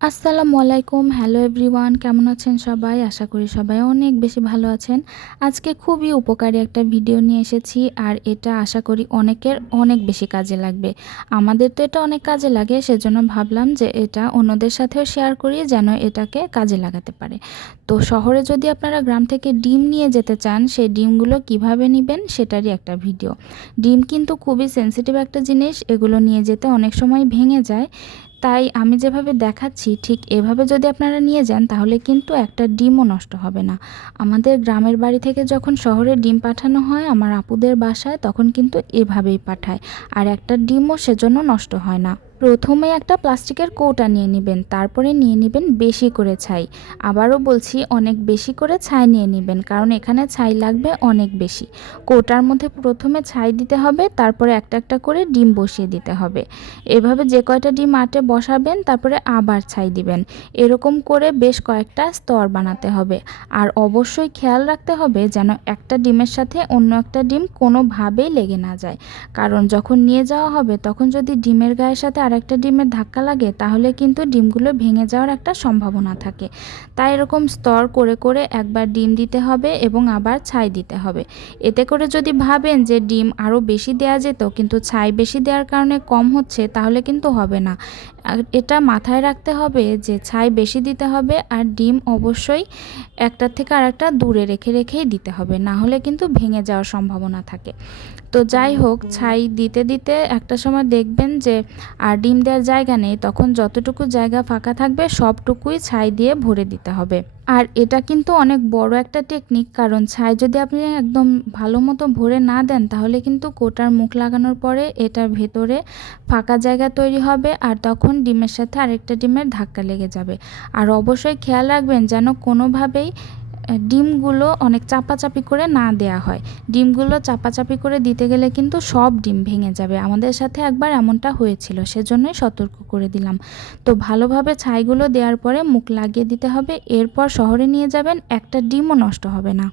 আসসালামু আলাইকুম। Hello everyone, কেমন আছেন সবাই? আশা করি সবাই অনেক বেশি ভালো আছেন। আজকে খুবই উপকারী একটা ভিডিও নিয়ে এসেছি আর এটা আশা করি অনেকের অনেক বেশি কাজে লাগবে। আমাদের তো এটা অনেক কাজে লাগে, সেজন্য ভাবলাম যে এটা অন্যদের সাথেও শেয়ার করি যেন এটাকে কাজে লাগাতে পারে। তো শহরে যদি আপনারা গ্রাম থেকে ডিম নিয়ে যেতে চান, সেই ডিমগুলো কীভাবে নেবেন সেটারই একটা ভিডিও। ডিম কিন্তু খুবই সেন্সিটিভ একটা জিনিস, এগুলো নিয়ে যেতে অনেক সময় ভেঙে যায়। তাই আমি যেভাবে দেখাচ্ছি, ঠিক এভাবে যদি আপনারা নিয়ে যান, তাহলে কিন্তু একটা ডিমও নষ্ট হবে না। আমাদের গ্রামের বাড়ি থেকে যখন শহরে ডিম পাঠানো হয়, আমার আপুদের বাসায়, তখন কিন্তু এভাবেই পাঠায়। আর একটা ডিমও সেজন্য নষ্ট হয় না। প্রথমে একটা প্লাস্টিকের কৌটা নিয়ে নেবেন, তারপরে নিয়ে নেবেন বেশি করে ছাই। আবারও বলছি, অনেক বেশি করে ছাই নিয়ে নেবেন, কারণ এখানে ছাই লাগবে অনেক বেশি। কৌটার মধ্যে প্রথমে ছাই দিতে হবে, তারপরে একটা একটা করে ডিম বসিয়ে দিতে হবে। এভাবে যে কয়টা ডিম আটে বসাবেন, তারপরে আবার ছাই দিবেন। এরকম করে বেশ কয়েকটা স্তর বানাতে হবে। আর অবশ্যই খেয়াল রাখতে হবে যেন একটা ডিমের সাথে অন্য একটা ডিম কোনোভাবেই লেগে না যায়। কারণ যখন নিয়ে যাওয়া হবে, তখন যদি ডিমের গায়ের সাথে আর একটা ডিমের ধাক্কা লাগে, তাহলে কিন্তু ডিমগুলো ভেঙে যাওয়ার একটা সম্ভাবনা থাকে। তাই এরকম স্তর করে করে একবার ডিম দিতে হবে এবং আবার ছাই দিতে হবে। এতে করে যদি ভাবেন যে ডিম আরও বেশি দেওয়া যেত, কিন্তু ছাই বেশি দেওয়ার কারণে কম হচ্ছে, তাহলে কিন্তু হবে না। এটা মাথায় রাখতে হবে যে ছাই বেশি দিতে হবে আর ডিম অবশ্যই একটার থেকে আরেকটা দূরে রেখে রেখেই দিতে হবে, না হলে কিন্তু ভেঙে যাওয়ার সম্ভাবনা থাকে। তো যাই হোক, ছাই দিতে দিতে একটা সময় দেখবেন যে আর ডিম দেওয়ার জায়গা নেই, তখন যতটুকু জায়গা ফাঁকা থাকবে সবটুকুই ছাই দিয়ে ভরে দিতে হবে। আর এটা কিন্তু অনেক বড় একটা টেকনিক কারণ ছাই যদি আপনি একদম ভালো মতো ভরে না দেন, তাহলে কিন্তু কোটার মুখ লাগানোর পরে এটার ভেতরে ফাঁকা জায়গা তৈরি হবে আর তখন ডিমের সাথে আরেকটা ডিমের ধাক্কা লেগে যাবে। আর অবশ্যই খেয়াল রাখবেন যেন কোনোভাবেই ডিমগুলো অনেক চাপাচাপি করে না দেয়া হয়। ডিমগুলো চাপাচাপি করে দিতে গেলে কিন্তু সব ডিম ভেঙে যাবে। আমাদের সাথে একবার এমনটা হয়েছিল, সেজন্যই সতর্ক করে দিলাম। তো ভালোভাবে ছাইগুলো দেওয়ার পরে মুখ লাগিয়ে দিতে হবে, এরপর শহরে নিয়ে যাবেন, একটা ডিমও নষ্ট হবে না।